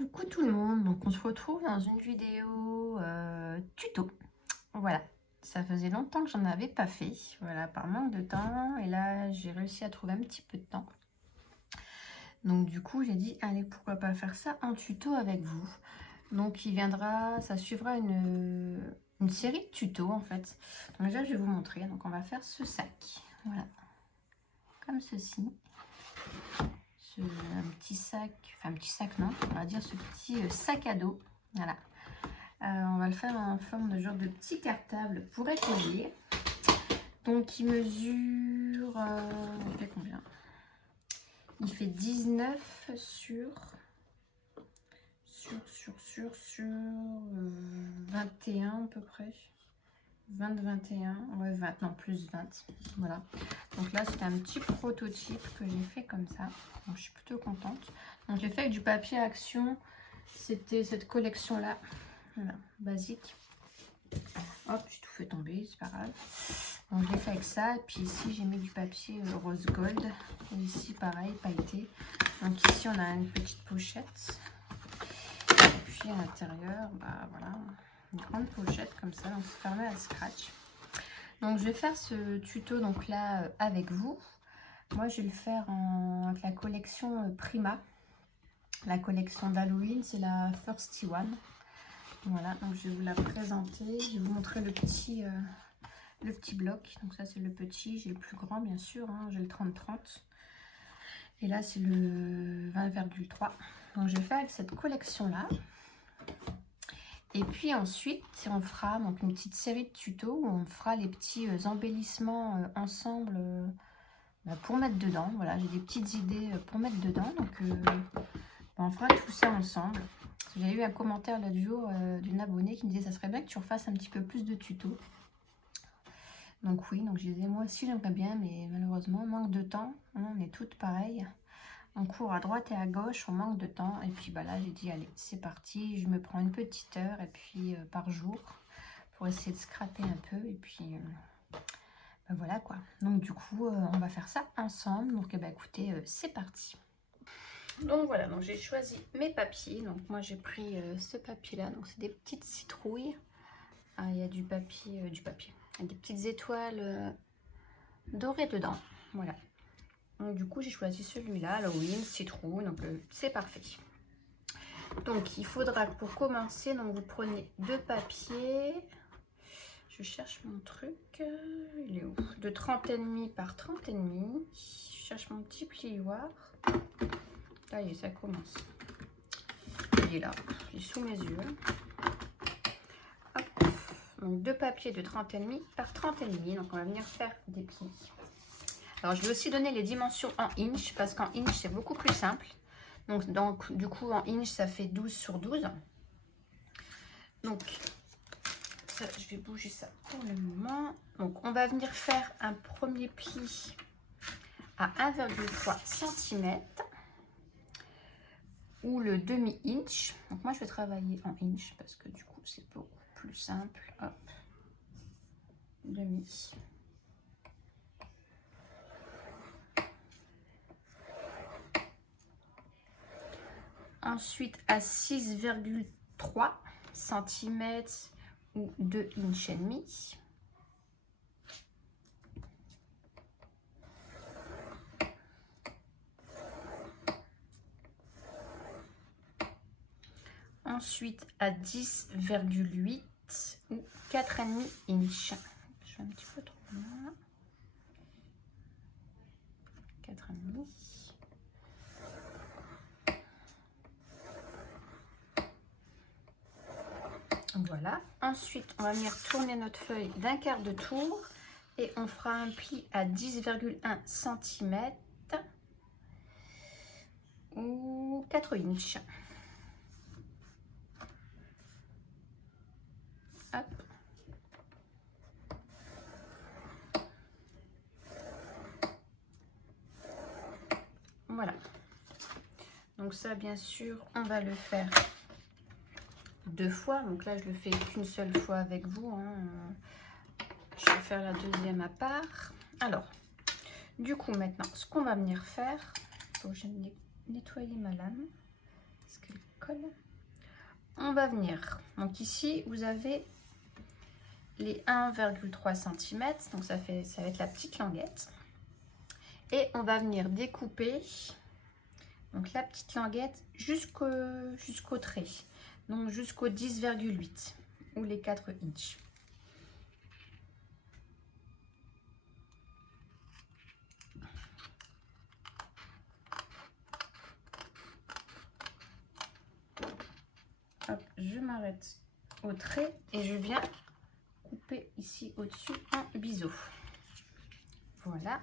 Coucou tout le monde, donc on se retrouve dans une vidéo tuto. Voilà, ça faisait longtemps que j'en avais pas fait, voilà, par manque de temps, et là j'ai réussi à trouver un petit peu de temps. Donc du coup j'ai dit, allez, pourquoi pas faire ça en tuto avec vous. Donc il viendra, ça suivra une série de tutos en fait. Donc déjà je vais vous montrer, donc on va faire ce sac, voilà, comme ceci. Un petit sac, enfin un petit sac non, on va dire ce petit sac à dos, voilà. On va le faire en forme de genre de petit cartable pour écolier. Donc il mesure, il fait combien? Il fait 19 sur 21 à peu près. 21, ouais 20, non plus 20, voilà. Donc là c'est un petit prototype que j'ai fait comme ça, donc je suis plutôt contente. Donc j'ai fait avec du papier Action, c'était cette collection là, voilà, basique. Hop, j'ai tout fait tomber, c'est pas grave. Donc je l'ai fait avec ça, et puis ici j'ai mis du papier rose gold, et ici pareil, pailleté. Donc ici on a une petite pochette, et puis à l'intérieur, bah voilà, une grande pochette comme ça, donc c'est fermé à scratch. Donc je vais faire ce tuto donc là avec vous. Moi je vais le faire avec la collection Prima, la collection d'Halloween, c'est la Thirsty One. Voilà, donc je vais vous la présenter, je vais vous montrer le petit bloc. Donc ça c'est le petit, j'ai le plus grand bien sûr, hein, j'ai le 30-30. Et là c'est le 20,3. Donc je vais faire avec cette collection là. Et puis ensuite on fera donc une petite série de tutos où on fera les petits embellissements ensemble pour mettre dedans. Voilà, j'ai des petites idées pour mettre dedans. Donc on fera tout ça ensemble. J'ai eu un commentaire l'autre jour d'une abonnée qui me disait ça serait bien que tu refasses un petit peu plus de tutos. Donc oui, donc je disais moi aussi j'aimerais bien, mais malheureusement manque de temps, hein, on est toutes pareilles. On court à droite et à gauche, on manque de temps. Et puis bah là j'ai dit allez c'est parti, je me prends une petite heure et puis par jour pour essayer de scraper un peu. Et puis bah, voilà quoi. Donc du coup on va faire ça ensemble. Donc bah écoutez, c'est parti. Donc voilà, donc j'ai choisi mes papiers. Donc moi j'ai pris ce papier là, donc c'est des petites citrouilles. Ah, il y a du papier, avec des petites étoiles dorées dedans. Voilà. Donc du coup j'ai choisi celui-là, Halloween, citrouille, donc c'est parfait. Donc il faudra pour commencer, donc vous prenez deux papiers. Je cherche mon truc, il est où? De 30,5 par 30,5. Je cherche mon petit plioir. Ça y est, ça commence. Il est là, il est sous mes yeux. Hop. Donc deux papiers de 30,5 par 30,5. Donc on va venir faire des plis. Alors je vais aussi donner les dimensions en inch parce qu'en inch c'est beaucoup plus simple. Donc du coup en inch ça fait 12 sur 12. Donc ça, je vais bouger ça pour le moment. Donc on va venir faire un premier pli à 1,3 cm ou le demi-inch. Donc moi je vais travailler en inch parce que du coup c'est beaucoup plus simple. Hop, demi. Ensuite à 6,3 cm ou 2 inch et demi. Ensuite à 10,8 ou 4,5 inch. Je fais un petit peu trop loin. 4,5. Voilà. Ensuite, on va venir tourner notre feuille d'un quart de tour et on fera un pli à 10,1 cm ou 4 inch. Hop. Voilà. Donc ça, bien sûr, on va le faire deux fois. Donc là, je le fais qu'une seule fois avec vous, hein. Je vais faire la deuxième à part. Alors, du coup, maintenant, ce qu'on va venir faire, faut que je nettoyer ma lame. Est-ce qu'elle colle? On va venir. Donc ici, vous avez les 1,3 cm. Donc ça va être la petite languette. Et on va venir découper donc la petite languette jusqu'au trait. Donc jusqu'au 10,8 ou les 4 inches. Hop, je m'arrête au trait et je viens couper ici au-dessus en biseau. Voilà.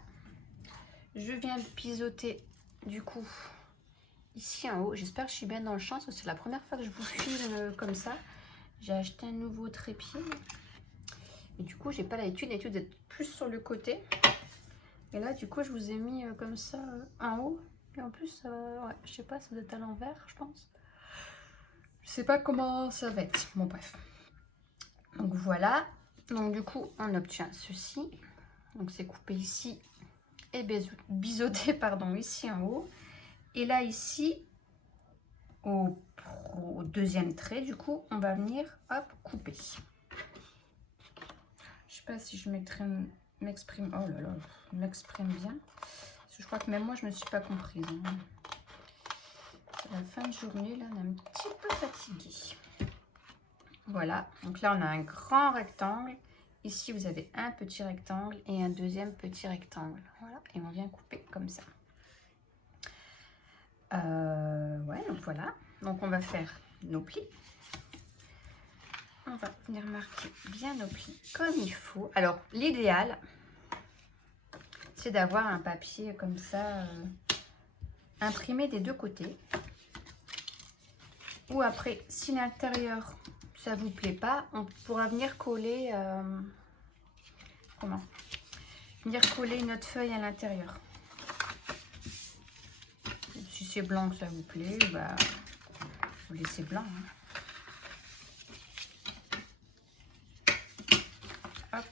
Je viens biseauter du coup ici en haut. J'espère que je suis bien dans le champ, parce que c'est la première fois que je vous filme comme ça. J'ai acheté un nouveau trépied. Et du coup, j'ai pas l'habitude d'être plus sur le côté. Et là, du coup, je vous ai mis comme ça en haut. Et en plus, ouais, je sais pas, ça doit être à l'envers, je pense. Je sais pas comment ça va être. Bon, bref. Donc voilà. Donc du coup, on obtient ceci. Donc c'est coupé ici et biseauté, pardon, ici en haut. Et là, ici, au deuxième trait, du coup, on va venir, hop, couper. Je sais pas si je m'exprime. Oh là là, je m'exprime bien. Parce que je crois que même moi, je me suis pas comprise. Hein. C'est la fin de journée, là, on est un petit peu fatigué. Voilà, donc là, on a un grand rectangle. Ici, vous avez un petit rectangle et un deuxième petit rectangle. Voilà, et on vient couper comme ça. Ouais, donc voilà. Donc, on va faire nos plis. On va venir marquer bien nos plis comme il faut. Alors, l'idéal, c'est d'avoir un papier comme ça, imprimé des deux côtés. Ou après, si l'intérieur, ça vous plaît pas, on pourra venir coller... comment? Venir coller notre feuille à l'intérieur. Si c'est blanc que ça vous plaît, bah, vous laissez blanc. Hein. Hop.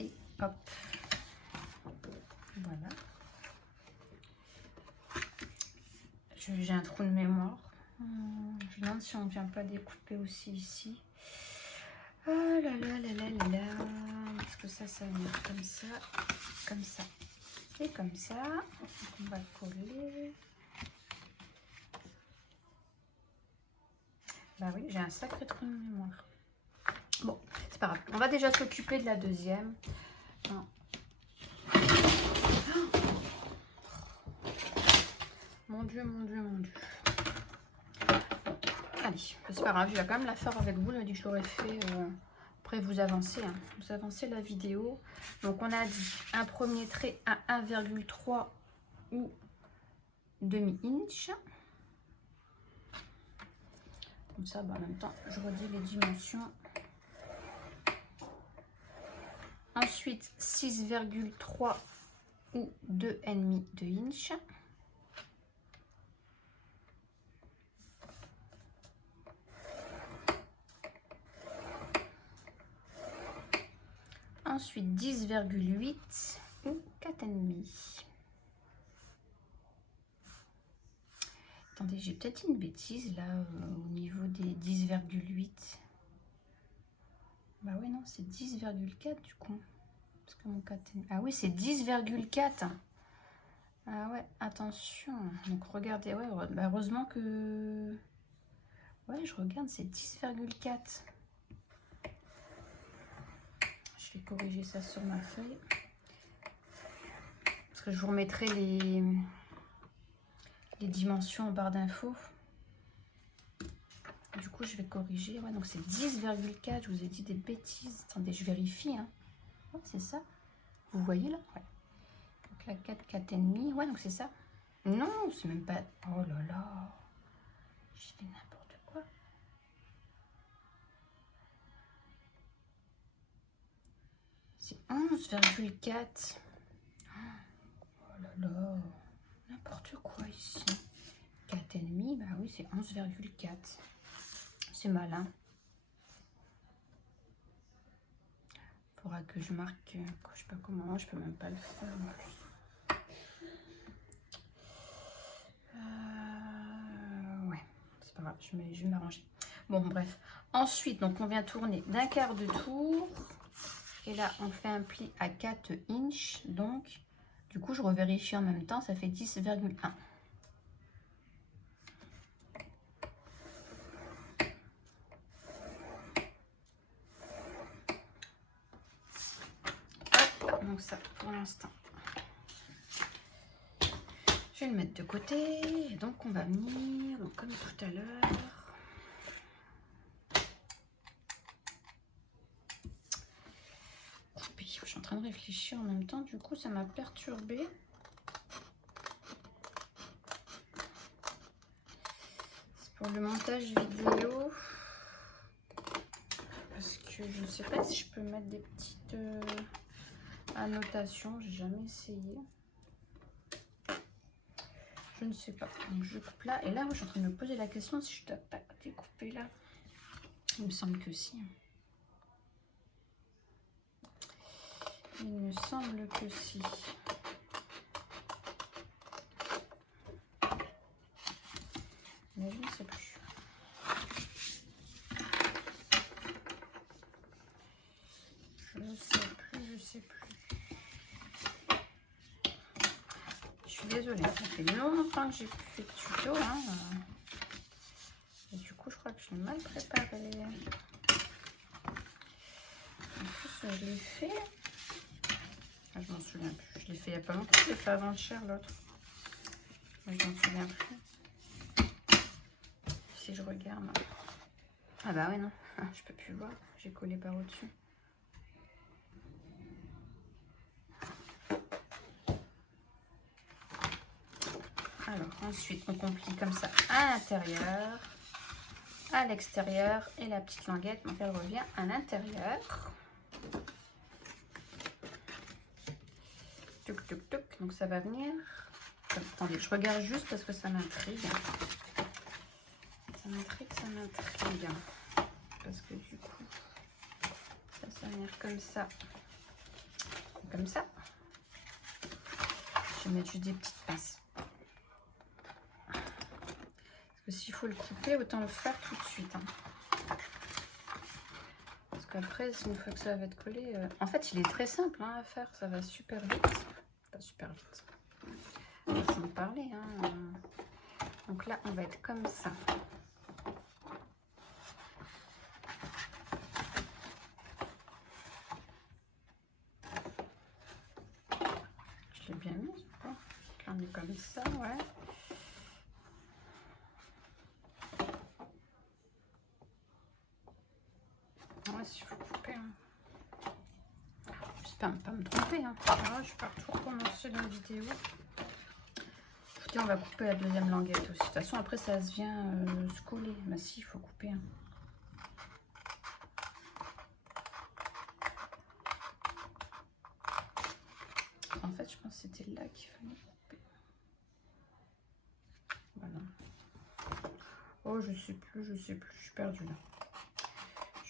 Et hop. Voilà. J'ai un trou de mémoire. Je me demande si on ne vient pas découper aussi ici. Oh là là là là là là. Parce que ça va venir comme ça et comme ça. Donc on va coller. Bah oui, j'ai un sacré trou de mémoire. Bon, c'est pas grave. On va déjà s'occuper de la deuxième. Oh. Mon Dieu, mon Dieu, mon Dieu. Allez, c'est pas grave, je vais quand même la faire avec vous. Il m'a dit que je l'aurais fait. Après, vous avancez. Hein. Vous avancez la vidéo. Donc, on a dit un premier trait à 1,3 ou demi-inch. Comme ça, bah, en même temps, je redis les dimensions. Ensuite, 6,3 ou 2,5 de inch. Ensuite, 10,8 ou 4,5. Attendez, j'ai peut-être une bêtise là au niveau des 10,8. Bah ouais, non, c'est 10,4 du coup. Parce que mon 4,5. Ah oui, c'est 10,4. Ah ouais, attention. Donc regardez, ouais, bah heureusement que... Ouais, je regarde, c'est 10,4. Je vais corriger ça sur ma feuille. Parce que je vous remettrai les dimensions en barre d'infos. Du coup, je vais corriger. Ouais, donc c'est 10,4. Je vous ai dit des bêtises. Attendez, je vérifie. Hein. Ouais, c'est ça. Vous voyez là? Ouais. Donc là, 4, 4,5. Ouais, donc c'est ça. Non, c'est même pas... Oh là là. J'ai fait n'importe quoi. C'est 11,4. Oh là là. N'importe quoi ici. 4,5. Bah oui, c'est 11,4. C'est malin. Faudra que je marque, je sais pas comment, je peux même pas le faire. pas grave, je vais m'arranger. Bon, bref. Ensuite, donc on vient tourner d'un quart de tour. Et là, on fait un pli à 4 inches. Donc, du coup, je revérifie en même temps. Ça fait 10,1. Donc ça, pour l'instant, je vais le mettre de côté. Et donc, on va venir, donc, comme tout à l'heure, couper. Je suis en train de réfléchir en même temps. Du coup, ça m'a perturbée. C'est pour le montage vidéo. Parce que je ne sais pas si je peux mettre des petites annotations. J'ai jamais essayé. Je ne sais pas. Donc je coupe là. Et là, moi, je suis en train de me poser la question si je dois pas découper là. Il me semble que si. Il me semble que si. Mais je ne sais plus. Je sais plus. Je suis désolée, ça fait longtemps que j'ai fait le tuto. Hein. Et du coup, je crois que je l'ai mal préparé. En plus, je l'ai fait. Ah, je m'en souviens plus. Je l'ai fait il n'y a pas longtemps. Je l'ai fait avant-hier, l'autre. Je m'en souviens plus. Si je regarde. Ah bah ouais, non. Je peux plus voir. J'ai collé par au-dessus. Alors, ensuite, on complie comme ça à l'intérieur, à l'extérieur. Et la petite languette, donc elle revient à l'intérieur. Tuc, tuc, tuc. Donc, ça va venir. Attendez, je regarde juste parce que ça m'intrigue. Ça m'intrigue. Parce que du coup, ça va venir comme ça. Comme ça. Je vais mettre juste des petites pinces. S'il faut le couper, autant le faire tout de suite. Hein. Parce qu'après, une fois que ça va être collé... En fait, il est très simple hein, à faire. Ça va super vite. Pas super vite. Sans parler. Hein. Donc là, on va être comme ça. Je l'ai bien mis. Là, on est comme ça, ouais. Ouais, s'il faut couper. Hein. J'espère ne pas me tromper. Hein. Alors, je pars tout recommencer dans la vidéo. Écoutez, on va couper la deuxième languette aussi. De toute façon, après, ça se vient se coller. Bah si, il faut couper. Hein. En fait, je pense que c'était là qu'il fallait couper. Voilà. Oh, je sais plus. Je suis perdue là.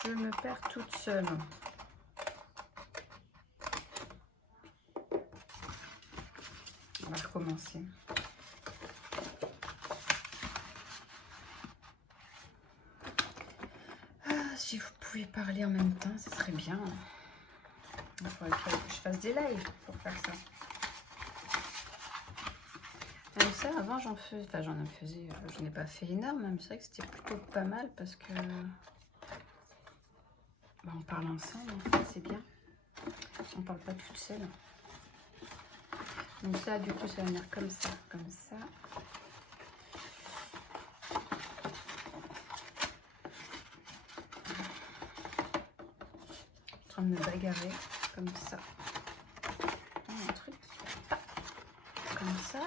Je me perds toute seule. On va recommencer. Ah, si vous pouvez parler en même temps, ce serait bien. Il faudrait que je fasse des lives pour faire ça. Même ça, avant j'en faisais, enfin j'en faisais, je n'ai pas fait énorme, mais c'est vrai que c'était plutôt pas mal parce que bah, on parle ensemble, en fait, c'est bien. On parle pas toute seule. Donc ça, du coup, ça va venir comme ça, comme ça. Je suis en train de me bagarrer, comme ça. Un truc, comme ça.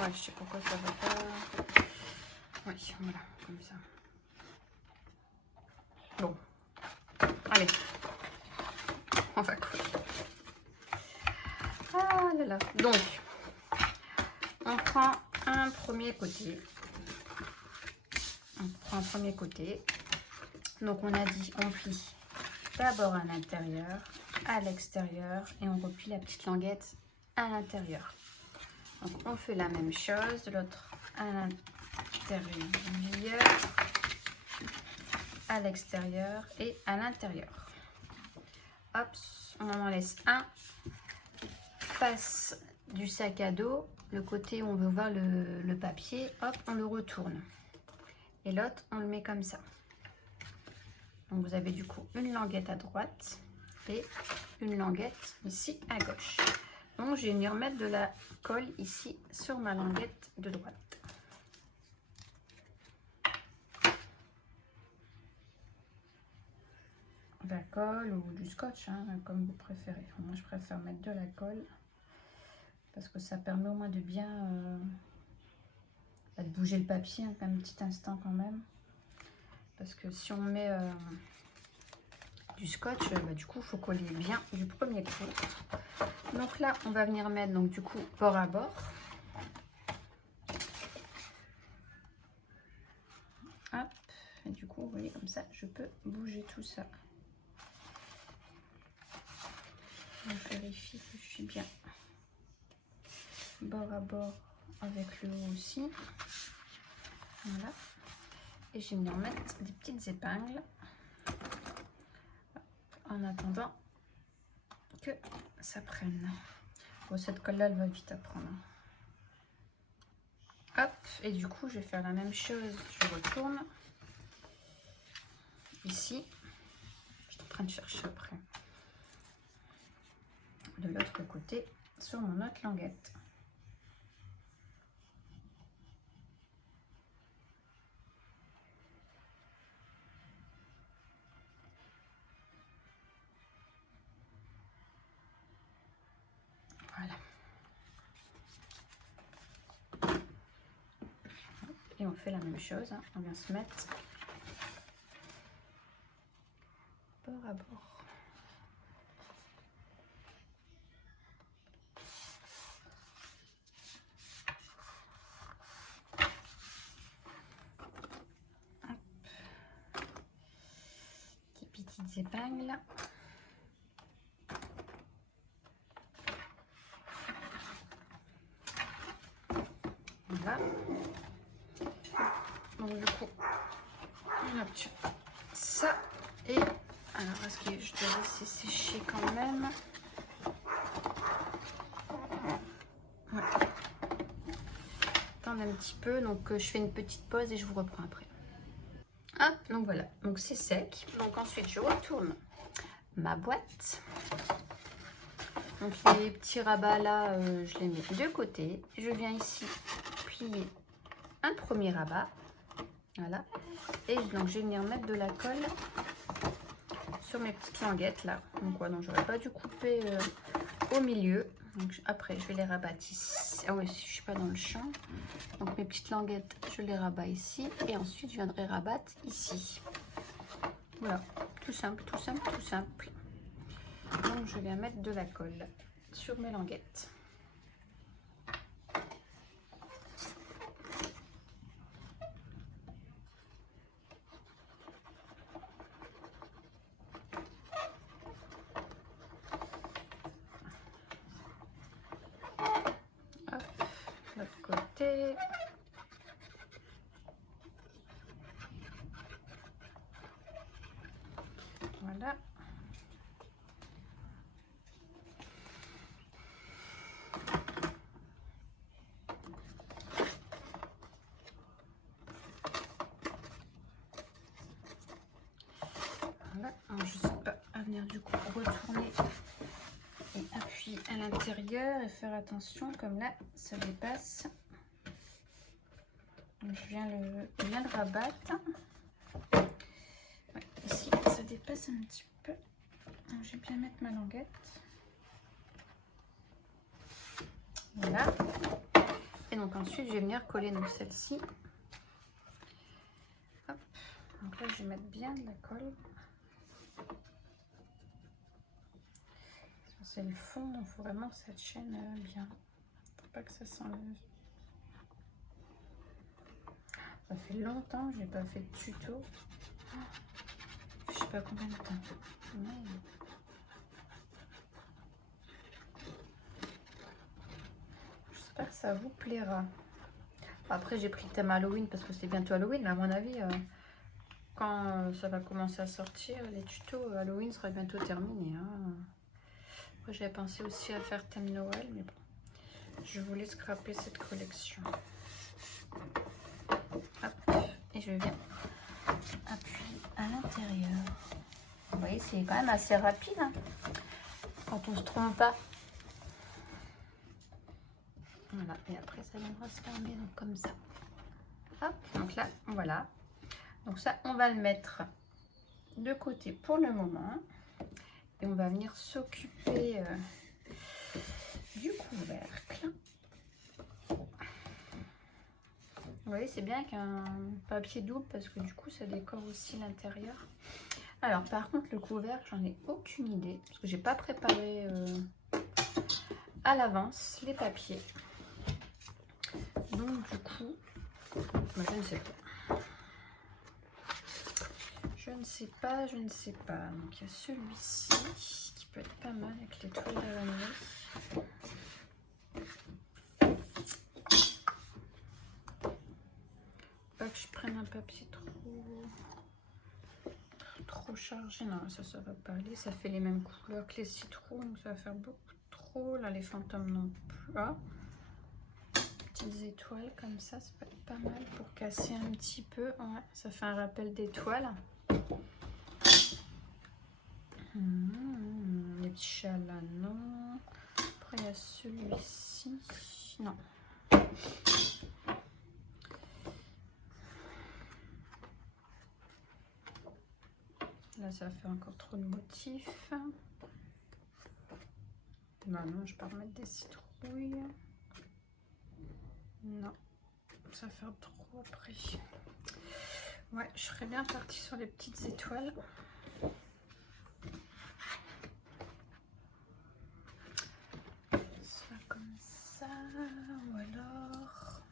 Ouais, je sais pourquoi ça va pas. Oui, voilà, comme ça. Bon, allez, on va couper. Ah là là. Donc, on prend un premier côté. On prend un premier côté. Donc, on a dit, on plie d'abord à l'intérieur, à l'extérieur, et on replie la petite languette à l'intérieur. Donc, on fait la même chose de l'autre à l'intérieur, à l'extérieur et à l'intérieur. Hop, on en laisse un face du sac à dos, le côté où on veut voir le papier, hop, on le retourne. Et l'autre, on le met comme ça. Donc vous avez du coup une languette à droite et une languette ici à gauche. Donc je vais venir mettre de la colle ici sur ma languette de droite. De la colle ou du scotch, hein, comme vous préférez. Moi je préfère mettre de la colle parce que ça permet au moins de bien de bouger le papier un petit instant quand même. Parce que si on met du scotch, du coup il faut coller bien du premier coup. Donc là on va venir mettre donc du coup bord à bord. Hop, et du coup vous voyez comme ça je peux bouger tout ça. Je vérifie que je suis bien bord à bord avec le haut aussi. Voilà. Et je vais venir mettre des petites épingles en attendant que ça prenne. Bon, cette colle là elle va vite à prendre. Hop, et du coup je vais faire la même chose, je retourne ici, je suis en train de chercher après de l'autre côté sur mon autre languette. Voilà. Et on fait la même chose, hein. On vient se mettre bord à bord. Des petites épingles. Voilà. Donc du coup, on obtient ça. Et alors, est-ce que je dois laisser sécher quand même? Ouais. Attendez un petit peu, donc je fais une petite pause et je vous reprends après. Hop, donc voilà, donc c'est sec. Donc ensuite je retourne ma boîte. Donc les petits rabats là, je les mets de côté. Je viens ici plier un premier rabat. Voilà. Et donc je vais venir mettre de la colle sur mes petites languettes là. Donc voilà, donc j'aurais pas dû couper au milieu. Donc après je vais les rabattre ici. Ah ouais, si je suis pas dans le champ. Donc mes petites languettes, je les rabats ici. Et ensuite je viendrai rabattre ici. Voilà, tout simple, tout simple, tout simple. Donc je viens mettre de la colle sur mes languettes. Hop, l'autre côté. Voilà. Voilà, alors je sais pas à venir du coup retourner et appuyer à l'intérieur et faire attention comme là ça dépasse. Donc je viens le rabattre. Ouais, ici ça dépasse un petit peu. Donc je vais bien mettre ma languette. Voilà. Et donc ensuite je vais venir coller donc celle-ci. Donc là je vais mettre bien de la colle. C'est le fond, donc il faut vraiment que ça tienne bien. Faut pas que ça s'enlève. Ça fait longtemps que je n'ai pas fait de tuto. Je sais pas combien de temps. Mais... j'espère que ça vous plaira. Après, j'ai pris le thème Halloween parce que c'est bientôt Halloween, mais à mon avis, quand ça va commencer à sortir, les tutos Halloween sera bientôt terminé. Hein. Après, j'avais pensé aussi à faire thème Noël, mais bon, je voulais scraper cette collection. Hop, et je viens appuyer à l'intérieur. Vous voyez, c'est quand même assez rapide hein, quand on se trompe pas. Voilà, et après ça viendra se fermer donc comme ça. Hop, donc là, voilà. Donc ça, on va le mettre de côté pour le moment. Et on va venir s'occuper du couvercle. Vous voyez, c'est bien qu'un papier double parce que du coup, ça décore aussi l'intérieur. Alors, par contre, le couvercle, j'en ai aucune idée parce que j'ai pas préparé à l'avance les papiers. Donc, du coup, moi, je ne sais pas. Je ne sais pas. Donc, il y a celui-ci qui peut être pas mal avec les toiles d'araignée. Pas que je prenne un papier trop chargé. Non, ça va pas aller. Ça fait les mêmes couleurs que les citrons, donc ça va faire beaucoup trop. Là, les fantômes non plus. Ah. Petites étoiles comme ça peut être pas mal pour casser un petit peu. Ouais, ça fait un rappel d'étoiles. Les petits chats là, non. Après, il y a celui-ci. Non. Là, ça fait encore trop de motifs. Bah non, je peux remettre des citrouilles. Non, ça va faire trop après. Ouais, je serais bien partie sur les petites étoiles. Soit comme ça, ou alors...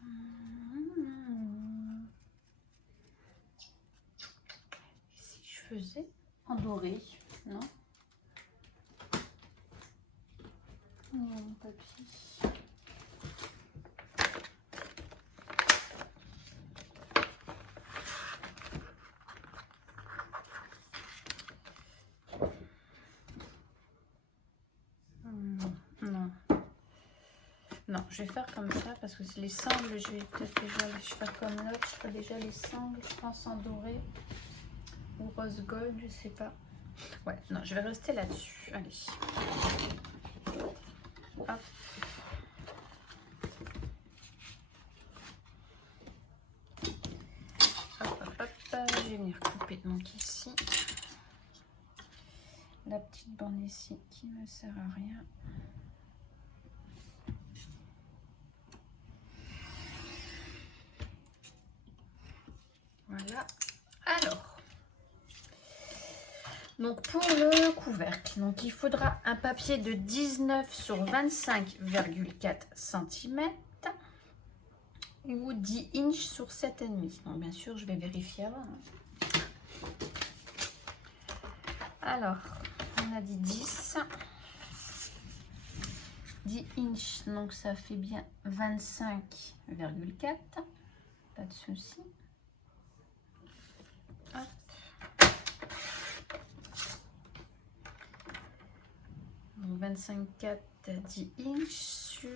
Et si je faisais en doré, non? Non, papier. Non. Non, je vais faire comme ça parce que les sangles, je vais peut-être déjà faire comme l'autre. Je ferai déjà les sangles, je pense en doré ou rose gold, je sais pas. Ouais, non, je vais rester là-dessus. Allez. Hop. Hop, hop, hop. Je vais venir couper donc ici. La petite bande ici qui ne sert à rien. Voilà. Alors, donc pour le couvercle, donc il faudra un papier de 19 sur 25,4 cm ou 10 inches sur 7,5. Donc bien sûr, je vais vérifier avant. Alors, on a dit 10 inches, donc ça fait bien 25,4. Pas de souci. 25,4 10 inches sur,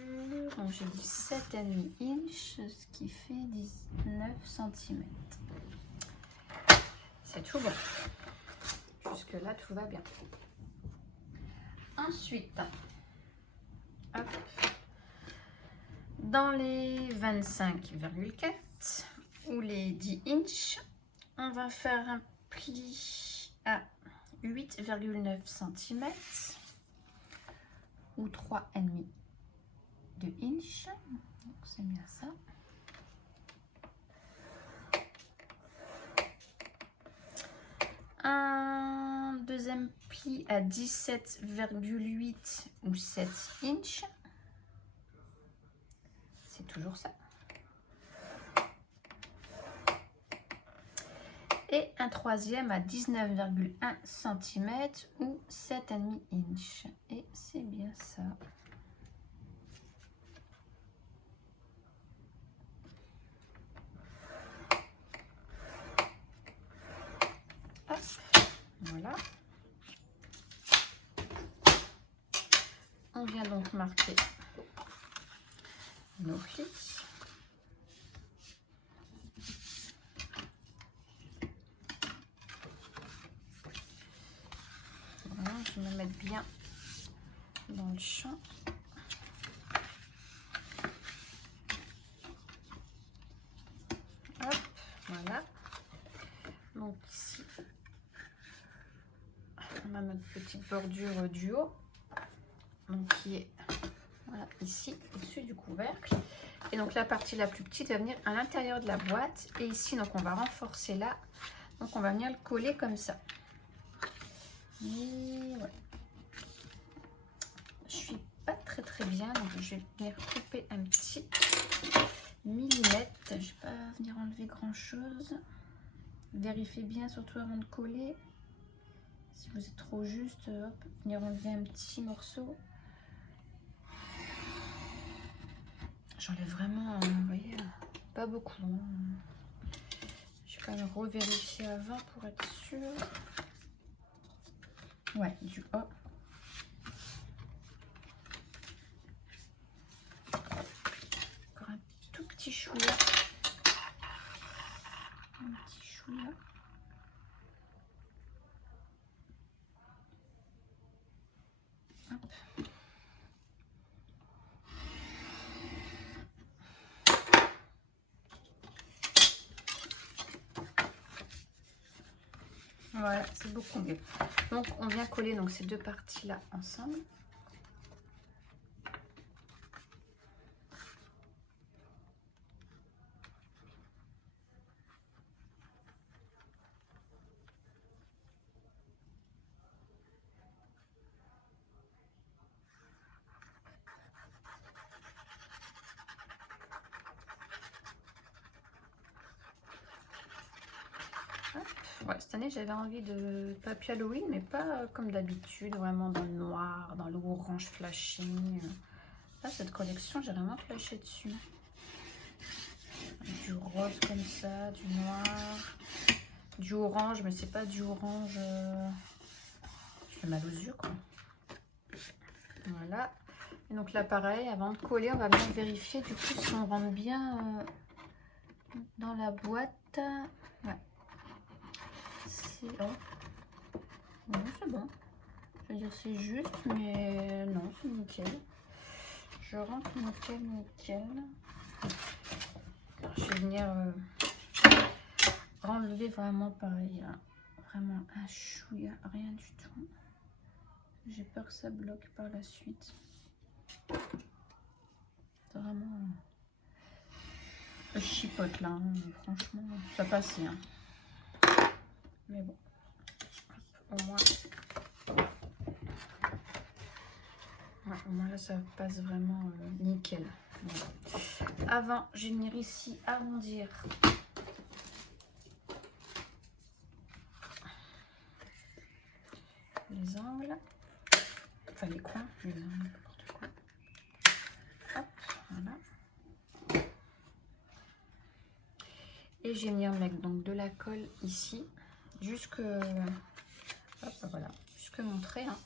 donc j'ai dit 7,5 inches, ce qui fait 19 cm. C'est tout bon. Jusque là, tout va bien. Ensuite, hop, dans les 25,4 ou les 10 inches, on va faire un pli à 8,9 cm. Ou 3,5 de inch, donc c'est bien ça. Un deuxième pli à 17,8 ou 7 inches, c'est toujours ça. Et un troisième à 19,1 cm ou 7,5 inches. Et c'est bien ça. Voilà. On vient donc marquer nos plis. Voilà, je vais me mettre bien dans le champ. Hop, voilà. Donc ici, on a notre petite bordure du haut, donc qui est voilà, ici au-dessus du couvercle. Et donc la partie la plus petite va venir à l'intérieur de la boîte. Et ici, donc on va renforcer là. Donc on va venir le coller comme ça. Et ouais. Je suis pas très bien, donc je vais venir couper un petit millimètre. Je vais pas venir enlever grand chose. Vérifiez bien surtout avant de coller. Si vous êtes trop juste, hop, venir enlever un petit morceau. J'enlève vraiment, vous voyez, pas beaucoup. Je vais quand même revérifier avant pour être sûre. Ouais, du haut. Encore un tout petit chouïa. Un petit chouïa. Hop. Voilà, c'est beaucoup mieux. Donc on vient coller donc ces deux parties là ensemble. Ouais, cette année j'avais envie de papier Halloween, mais pas comme d'habitude, vraiment dans le noir, dans l'orange flashing. Là, cette collection, j'ai vraiment flashé dessus. Du rose comme ça, du noir, du orange, mais c'est pas du orange. Je fais mal aux yeux, quoi. Voilà. Et donc là, pareil, avant de coller, on va bien vérifier du coup si on rentre bien dans la boîte. Ouais. C'est bon. Non, c'est bon. Je veux dire, c'est juste, mais non, c'est nickel. Je rentre nickel, nickel. Alors, je vais venir enlever vraiment pareil. Hein. Vraiment un chouïa, rien du tout. J'ai peur que ça bloque par la suite. C'est vraiment... Je chipote là, hein, mais franchement, ça passait. Hein. Mais bon, au moins... Ouais, au moins là, ça passe vraiment nickel. Voilà. Avant, je vais venir ici arrondir les angles, enfin les coins, n'importe quoi. Hop, voilà. Et je vais venir mettre donc de la colle ici, jusque, hop, voilà, jusque mon trait. Hein.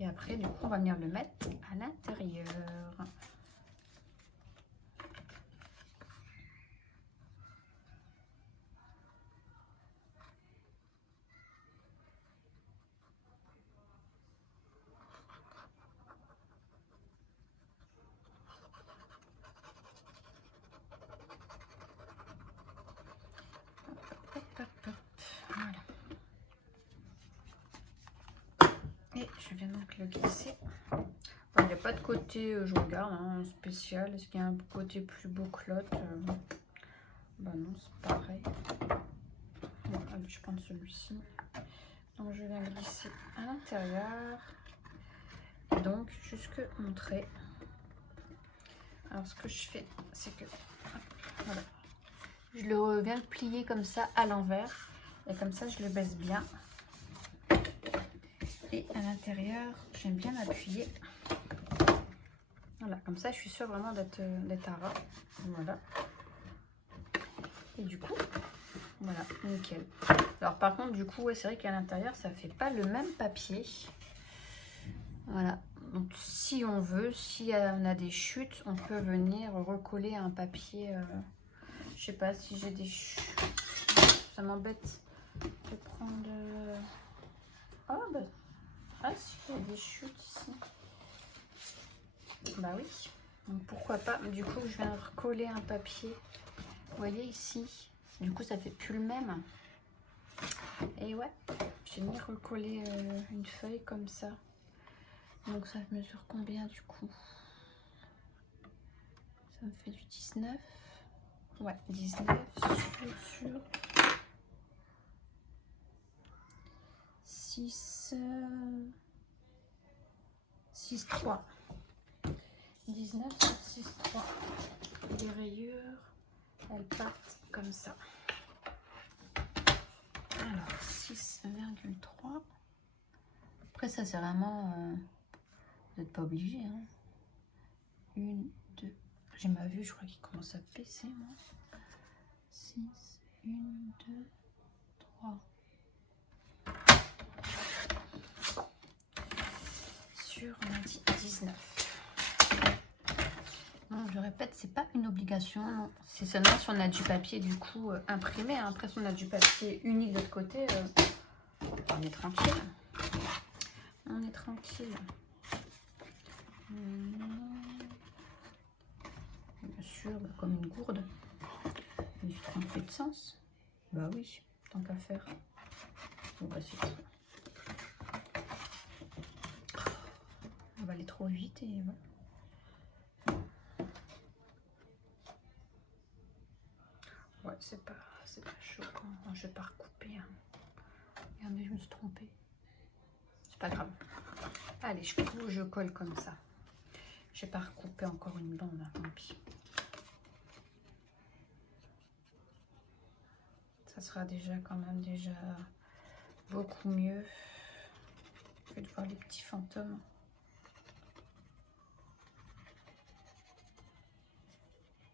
Et après, du coup, on va venir le mettre à l'intérieur. Voilà. Et je viens donc le glisser. Il n'y a pas de côté, je regarde, hein, spécial. Est-ce qu'il y a un côté plus bouclotte bah non, c'est pareil. Bon, allez, je prends celui-ci. Donc je viens glisser à l'intérieur. Et donc jusque mon trait. Alors ce que je fais, c'est que voilà, je le viens le plier comme ça à l'envers. Et comme ça, je le baisse bien. Et à l'intérieur, j'aime bien appuyer. Voilà, comme ça, je suis sûre vraiment d'être à ras. Voilà. Et du coup, Voilà, nickel. Alors par contre, du coup, ouais, c'est vrai qu'à l'intérieur, ça fait pas le même papier. Voilà. Donc si on veut, si on a des chutes, on peut venir recoller un papier. Je sais pas si j'ai des chutes. Ça m'embête de prendre... Ah bah... Ah si, il y a des chutes ici. Bah oui. Donc pourquoi pas. Du coup, je viens recoller un papier. Vous voyez ici. Du coup, ça fait plus le même. Et ouais, j'ai mis recoller une feuille comme ça. Donc ça mesure combien du coup? Ça me fait du 19. Ouais, 19 sur 6, 6, 3. 19 sur 6, 3. Et les rayures, elles partent comme ça. Alors, 6,3. Après, ça, c'est vraiment... vous n'êtes pas obligé. Hein. 1, 2. J'ai ma vue, je crois qu'il commence à baisser, moi. 6, 1, 2, 3. Sur, on a dit 19. Donc, je répète, c'est pas une obligation. C'est seulement si on a du papier, du coup, imprimé. Hein. Après, si on a du papier unique de l'autre côté, on est tranquille. On est tranquille. Bien sûr, bah, comme une gourde. Je me suis trompée de sens. Bah oui, tant qu'à faire. Bon, bah c'est tout. On va aller trop vite et voilà. Ouais, c'est pas choquant. Je vais pas recouper. Hein. Regardez, je me suis trompée. C'est pas grave. Allez, je colle comme ça. Je vais pas recouper encore une bande, hein, tant pis. Ça sera déjà quand même beaucoup mieux que de voir les petits fantômes.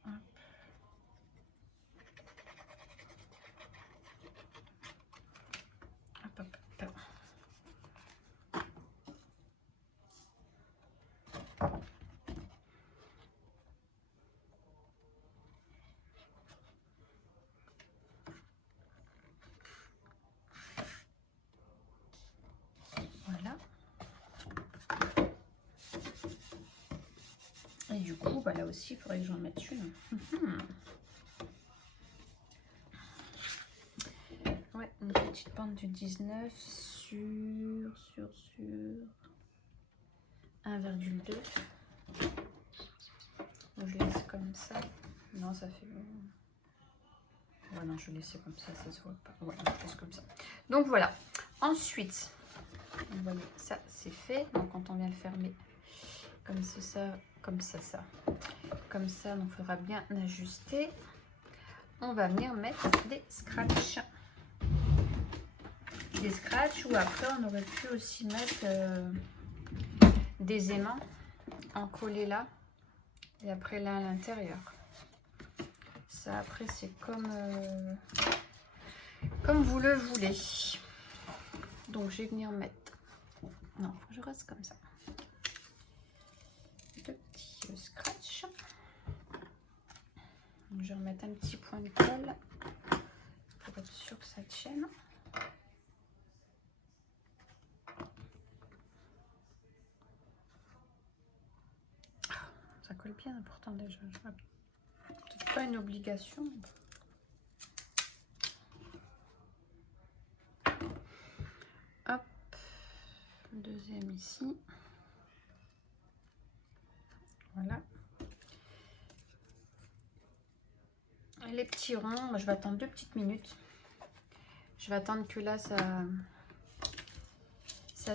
Hop. Hop, hop, hop. Voilà. Et du coup, bah là aussi, il faudrait que j'en mette une. Ouais, une petite bande du 19 sur 1,2. Je laisse comme ça. Non, ça fait... Ouais, non, je vais laisser comme ça se voit pas. Ouais, je laisse comme ça. Donc voilà. Ensuite, vous voyez, ça c'est fait. Donc quand on vient le fermer, comme ça, comme ça, comme ça, on fera bien ajuster. On va venir mettre des scratchs. Des scratchs, ou après on aurait pu aussi mettre des aimants en collé là et après là à l'intérieur. Ça après c'est comme vous le voulez. Donc je vais venir mettre, non, je reste comme ça, deux petits scratchs. Donc, je vais remettre un petit point de colle pour être sûr que ça tienne. Ça colle bien pourtant déjà. C'est pas une obligation. Hop, le deuxième ici. Voilà. Et les petits ronds, moi, je vais attendre 2 petites minutes. Je vais attendre que là ça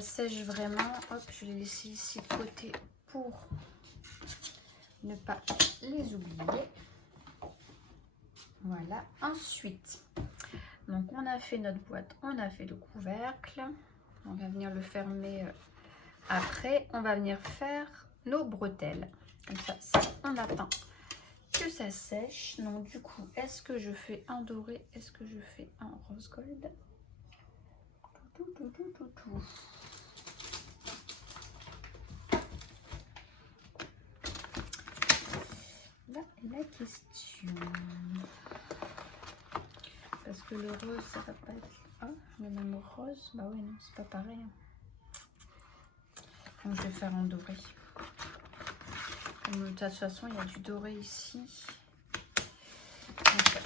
sèche vraiment. Hop, je vais les laisser ici de côté pour ne pas les oublier. Voilà. Ensuite, donc on a fait notre boîte, on a fait le couvercle. On va venir le fermer après. On va venir faire nos bretelles. Comme ça, si on attend que ça sèche. Donc du coup, est-ce que je fais un doré? Est-ce que je fais un rose gold? Là est la question. Parce que le rose, ça va pas être... Ah, le même rose? Bah oui, non, c'est pas pareil. Donc je vais faire un doré. Comme de toute façon, il y a du doré ici. Donc,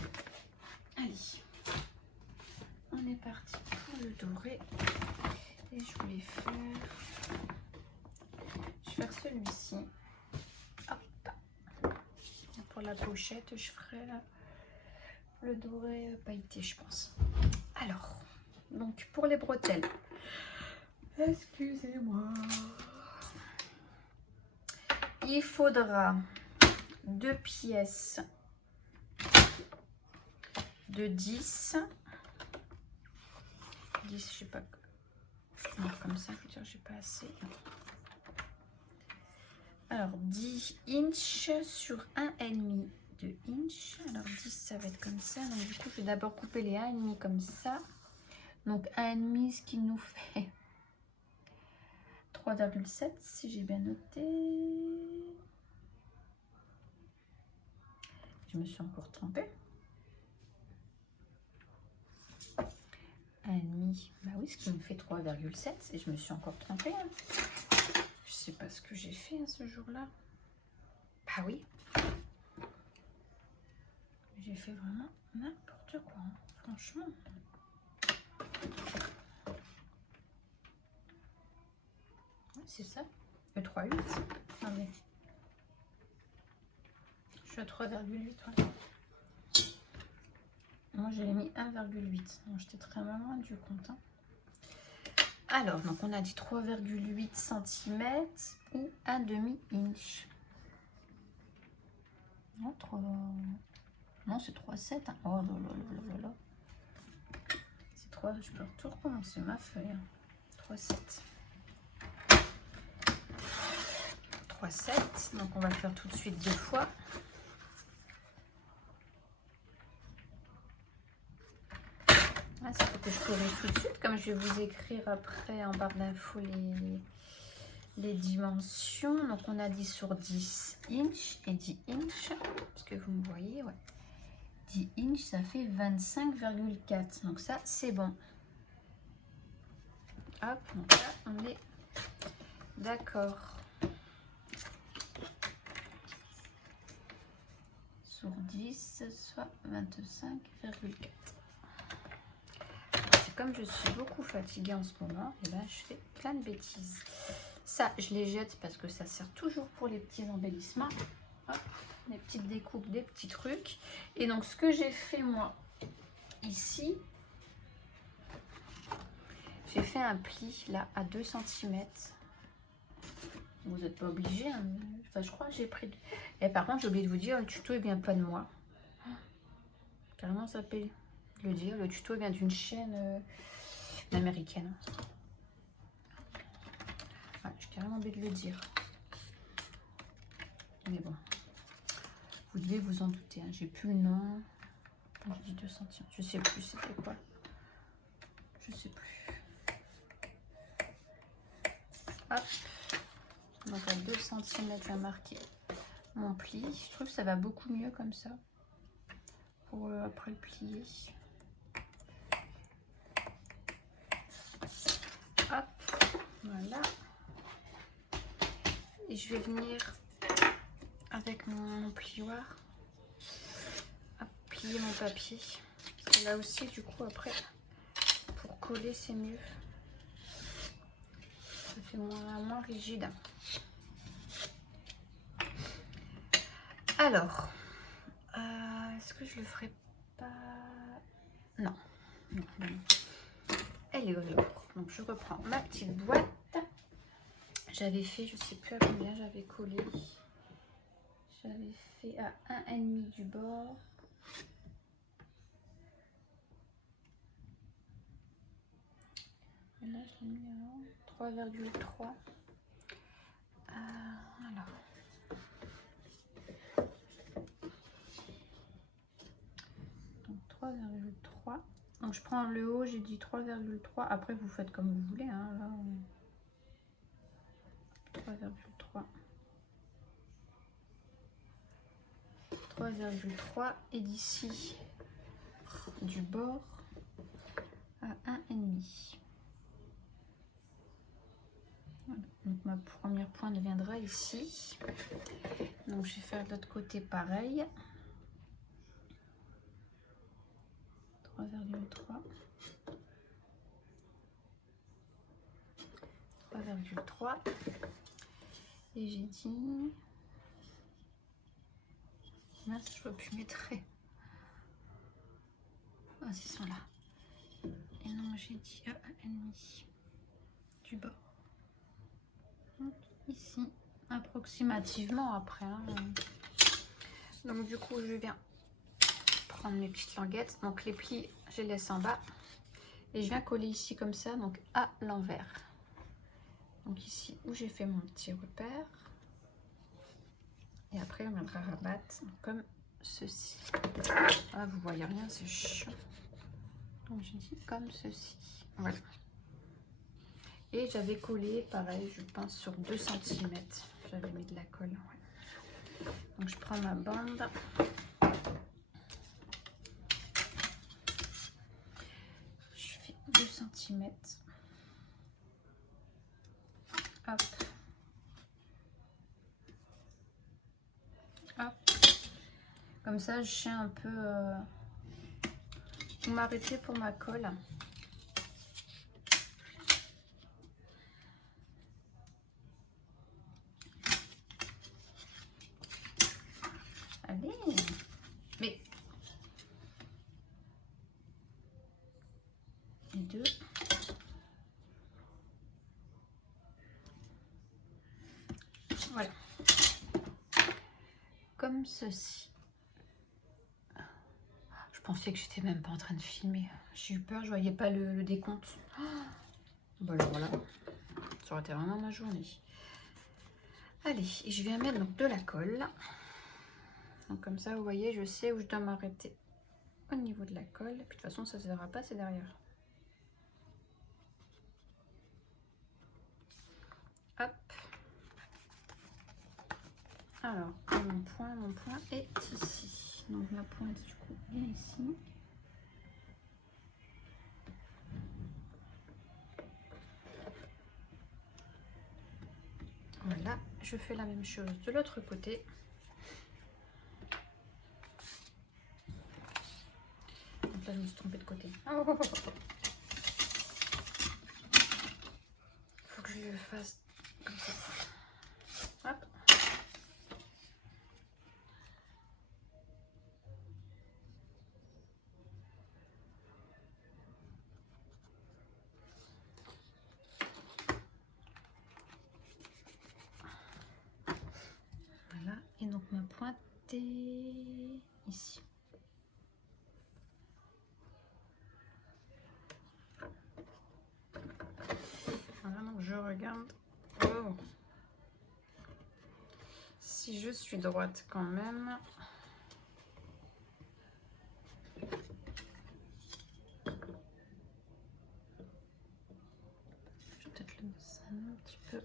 allez, on est parti pour le doré. Et je voulais faire... Je vais faire celui-ci. Hop. Pour la pochette, je ferai le doré pailleté, je pense. Alors, donc pour les bretelles. Excusez-moi. Il faudra 2 pièces de 10. 10, je sais pas. Non, comme ça, je veux dire, j'ai pas assez. Alors, 10 inch sur 1,5 de inch. Alors, 10, ça va être comme ça. Donc, du coup, je vais d'abord couper les 1,5 comme ça. Donc, 1,5, ce qui nous fait 3,7, si j'ai bien noté. Je me suis encore trompée. 1,5, bah oui, ce qui me fait 3,7. Et je me suis encore trompée. Hein. Je sais pas ce que j'ai fait hein, ce jour-là. Bah oui. J'ai fait vraiment n'importe quoi. Hein. Franchement. C'est ça. Le 3,8. Attendez. Je suis à 3,8. Ouais. Moi, j'ai mis 1,8. Donc, j'étais très loin du compte. Hein. Alors, donc on a dit 3,8 cm ou 1,5 inch. Non, 3... non c'est 3,7. Hein. Oh là là là là là. C'est 3, je peux tout recommencer ma feuille. Hein. 3,7. 3,7. Donc on va le faire tout de suite 2 fois. Ah, ça faut que je corrige tout de suite, comme je vais vous écrire après en barre d'infos les dimensions. Donc on a dit sur 10 inch et 10 inch, parce que vous me voyez, ouais. 10 inch, ça fait 25,4. Donc ça, c'est bon. Hop, donc là, on est d'accord. Sur 10, soit 25,4. Comme je suis beaucoup fatiguée en ce moment, et ben je fais plein de bêtises. Ça, je les jette parce que ça sert toujours pour les petits embellissements. Hop, les petites découpes, des petits trucs. Et donc, ce que j'ai fait moi ici, j'ai fait un pli là à 2 cm. Vous n'êtes pas obligé. Hein. Enfin, je crois que j'ai pris. Et par contre, j'ai oublié de vous dire, le tuto, il vient pas de moi. Carrément, ça peut le dire. Le tuto vient d'une chaîne américaine. Ouais, j'ai carrément oublié de le dire. Mais bon, vous devez vous en douter. Hein. J'ai plus le nom. J'ai dit 2 cm. Je sais plus c'était quoi. Je sais plus. Hop. Donc à 2 cm, j'ai marqué mon pli. Je trouve que ça va beaucoup mieux comme ça. Pour après le plier. Hop. Voilà. Et je vais venir avec mon plioir à plier mon papier. Et là aussi, du coup, après, pour coller, c'est mieux. Ça fait moins rigide. Alors, est-ce que je le ferai pas? Non. Non, non. Elle est au lourd. Donc, je reprends ma petite boîte. J'avais fait, je sais plus à combien j'avais collé. J'avais fait à 1,5 du bord. Et là, je l'ai mis à 3,3. Alors. 3,3. Donc je prends le haut, j'ai dit 3,3. Après vous faites comme vous voulez. Hein, là, 3,3. 3,3 et d'ici du bord à 1,5. Voilà. Donc ma première pointe viendra ici. Donc je vais faire de l'autre côté pareil. 3,3. 3,3. Et j'ai dit... Mince, je ne peux plus mettre. Ah, ils sont là. Et non, j'ai dit 1,5 du bord. Donc, ici, approximativement après. Hein. Donc du coup, je viens prendre mes petites languettes. Donc les plis, je les laisse en bas. Et je viens coller ici comme ça, donc à l'envers. Donc ici où j'ai fait mon petit repère. Et après, on viendra rabattre comme ceci. Ah, vous voyez rien, c'est chiant. Donc je dis comme ceci. Voilà. Et j'avais collé, pareil, je pense sur 2 cm. J'avais mis de la colle. Ouais. Donc je prends ma bande. Je fais 2 cm. Hop. Hop. Comme ça, je sais un peu où m'arrêter pour ma colle. Allez. Mais. Et 2. Voilà. Comme ceci. Je pensais que j'étais même pas en train de filmer. J'ai eu peur, je voyais pas le décompte. Bon, alors voilà. Ça aurait été vraiment ma journée. Allez, et je viens mettre donc de la colle. Donc comme ça, vous voyez, je sais où je dois m'arrêter au niveau de la colle. Et puis de toute façon, ça ne se verra pas, c'est derrière. Hop. Alors, mon point est ici. Donc ma pointe, du coup, vient ici. Voilà, je fais la même chose de l'autre côté. Donc là, je me suis trompée de côté. Oh, oh, oh, oh. Faut que je le fasse comme ça. Hop. Voilà, et donc ma pointe est ici. Voilà, donc je regarde. Oh. Si je suis droite quand même. Je vais peut-être le descendre un petit peu.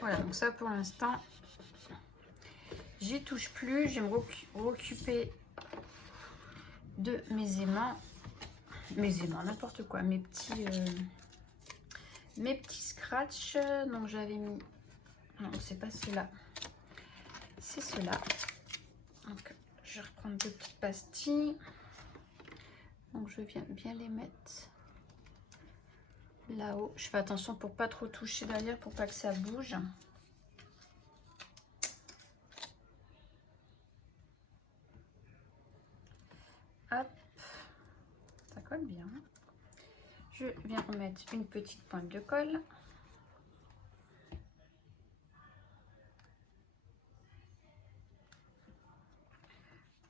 Voilà, donc ça pour l'instant, j'y touche plus. Je vais me occuper de mes aimants. Mes aimants, n'importe quoi. Mes petits scratchs. Donc j'avais mis... Non, c'est pas ceux-là. C'est ceux-là. Donc je vais reprendre 2 petites pastilles. Donc je viens bien les mettre là-haut. Je fais attention pour pas trop toucher derrière, pour pas que ça bouge. Hop, ça colle bien. Je viens remettre une petite pointe de colle.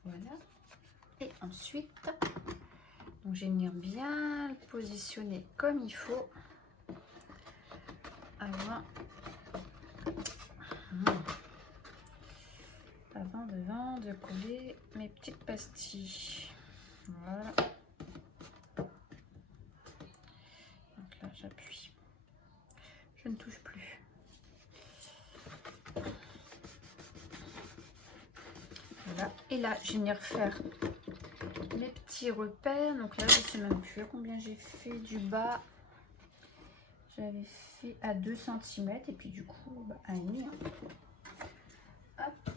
Voilà. Et ensuite, donc je vais venir bien le positionner comme il faut. Hop. avant de coller mes petites pastilles. Voilà. Donc là, j'appuie. Je ne touche plus. Voilà. Et là, je vais venir faire mes petits repères. Donc là, je ne sais même plus combien j'ai fait du bas. J'avais fait à 2 cm et puis du coup, bah, 1,5. Hein. Hop.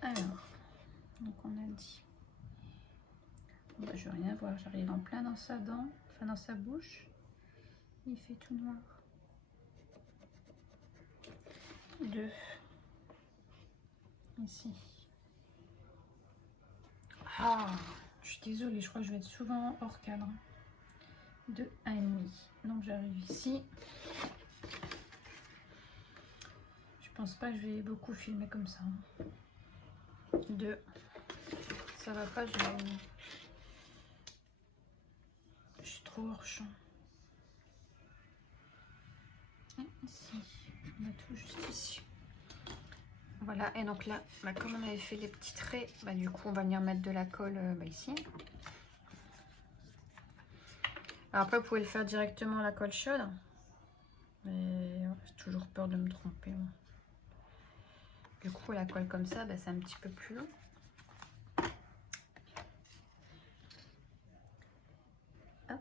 Alors, donc on a dit, bah, je veux rien voir, j'arrive en plein dans sa dent, enfin dans sa bouche, il fait tout noir. 2, ici. Ah, je suis désolée, je crois que je vais être souvent hors cadre. 2, 1,5. Donc j'arrive ici. Je pense pas que je vais beaucoup filmer comme ça. 2, ça va pas, je suis trop hors champ. Et ici, on a tout juste ici. Voilà, et donc là, bah, comme on avait fait les petits traits, bah, du coup on va venir mettre de la colle ici. Alors après, vous pouvez le faire directement à la colle chaude, mais j'ai toujours peur de me tromper. Du coup, la colle comme ça, bah, c'est un petit peu plus long. Hop.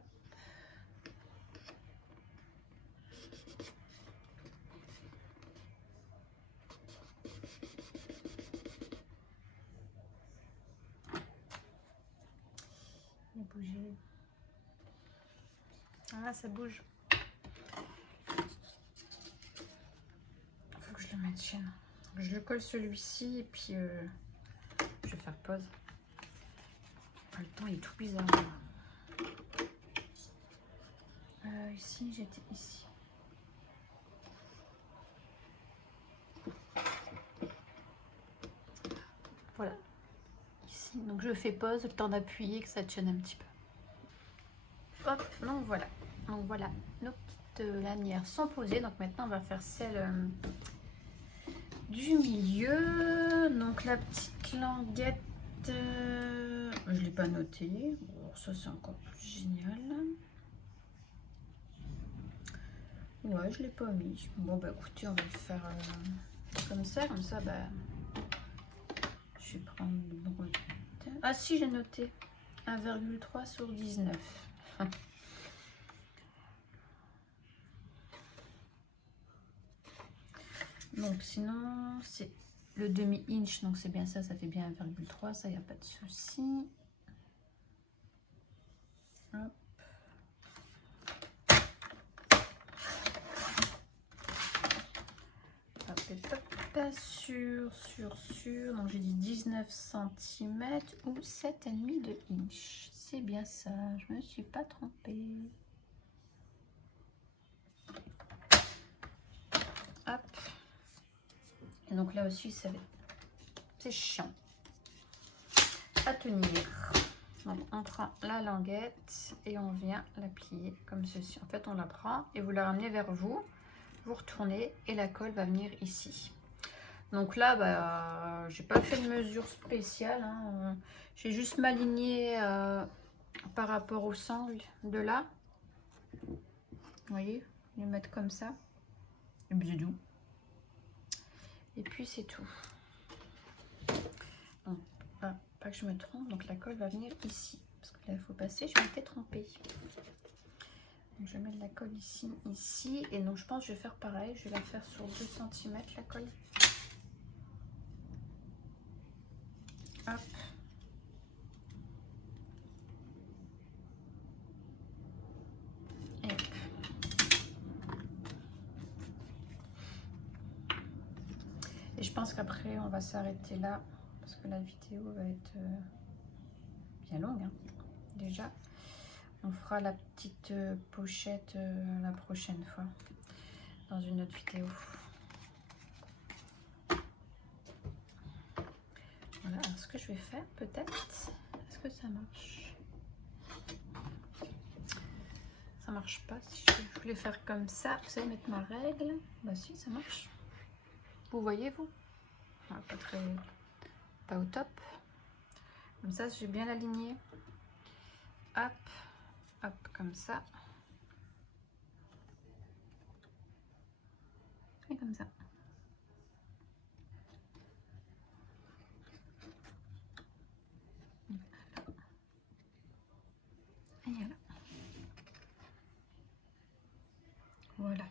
Il a bougé. Ah, ça bouge. Faut que je le mette chaîne. Je le colle celui-ci et puis je vais faire pause. Le temps il est tout bizarre. Ici, j'étais ici. Voilà. Ici, donc je fais pause, le temps d'appuyer, que ça tienne un petit peu. Hop, donc voilà. Donc voilà, nos petites lanières sont posées. Donc maintenant, on va faire celle du milieu. Donc la petite languette, je ne l'ai pas notée. Bon, ça, c'est encore plus génial. Ouais, je l'ai pas mis. Bon, bah écoutez, on va le faire comme ça, bah, je vais prendre le bretelle. Ah si, j'ai noté 1,3 sur 19. Donc sinon, c'est le demi-inch, donc c'est bien ça, ça fait bien 1,3, ça, il n'y a pas de souci. Hop. Sur, donc j'ai dit 19 cm ou 7,5 de inch. C'est bien ça, je me suis pas trompée. Hop. Et donc là aussi, c'est chiant à tenir. Donc on prend la languette et on vient la plier comme ceci. En fait, on la prend et vous la ramenez vers vous. Vous retournez et la colle va venir ici. Donc là, bah, j'ai pas fait de mesure spéciale. Hein. J'ai juste m'aligné par rapport au sangle de là. Vous voyez, je vais mettre comme ça. Et bidou. Et puis c'est tout. Donc, pas que je me trompe. Donc la colle va venir ici. Parce que là, il faut passer. Je m'étais trompée. Donc, je vais mettre la colle ici, ici. Et donc je pense que je vais faire pareil. Je vais la faire sur 2 cm la colle. Hop. Et hop. Et je pense qu'après on va s'arrêter là parce que la vidéo va être bien longue. Hein. Déjà, on fera la petite pochette la prochaine fois dans une autre vidéo. Voilà, alors ce que je vais faire peut-être, est-ce que ça marche? ça marche pas. Si je voulais faire comme ça, vous savez, mettre ma règle. Bah si, ça marche. Vous voyez, vous? Pas au top. Comme ça, j'ai bien aligné. Hop, hop, comme ça. Et comme ça. Et voilà. Voilà.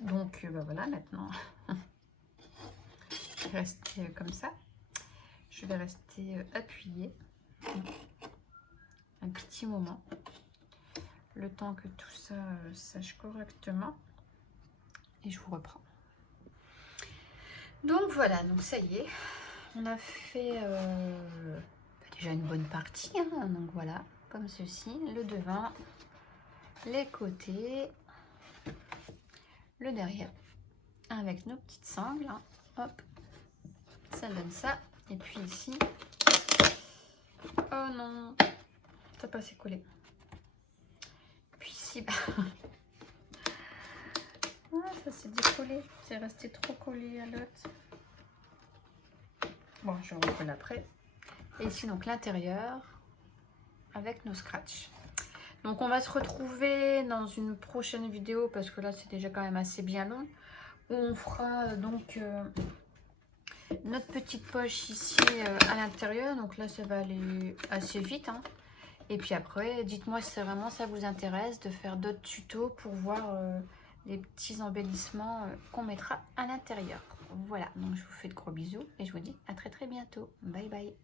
Donc, bah voilà, maintenant, je vais rester comme ça. Je vais rester appuyée un petit moment, le temps que tout ça sèche correctement. Et je vous reprends. Donc voilà, donc ça y est, on a fait déjà une bonne partie. Hein, donc voilà, comme ceci, le devant, les côtés, le derrière, avec nos petites sangles. Hein, hop, ça donne ça. Et puis ici, oh non, ça pas s'est collé. Puis ici, bah, ah, ça s'est décollé, c'est resté trop collé à l'autre. Bon, je recolle après. Et ici, donc l'intérieur avec nos scratchs. Donc on va se retrouver dans une prochaine vidéo parce que là c'est déjà quand même assez bien long. Où on fera donc notre petite poche ici à l'intérieur. Donc là ça va aller assez vite. Hein. Et puis après, dites-moi si vraiment ça vous intéresse de faire d'autres tutos pour voir les petits embellissements qu'on mettra à l'intérieur. Voilà, donc je vous fais de gros bisous et je vous dis à très bientôt. Bye bye.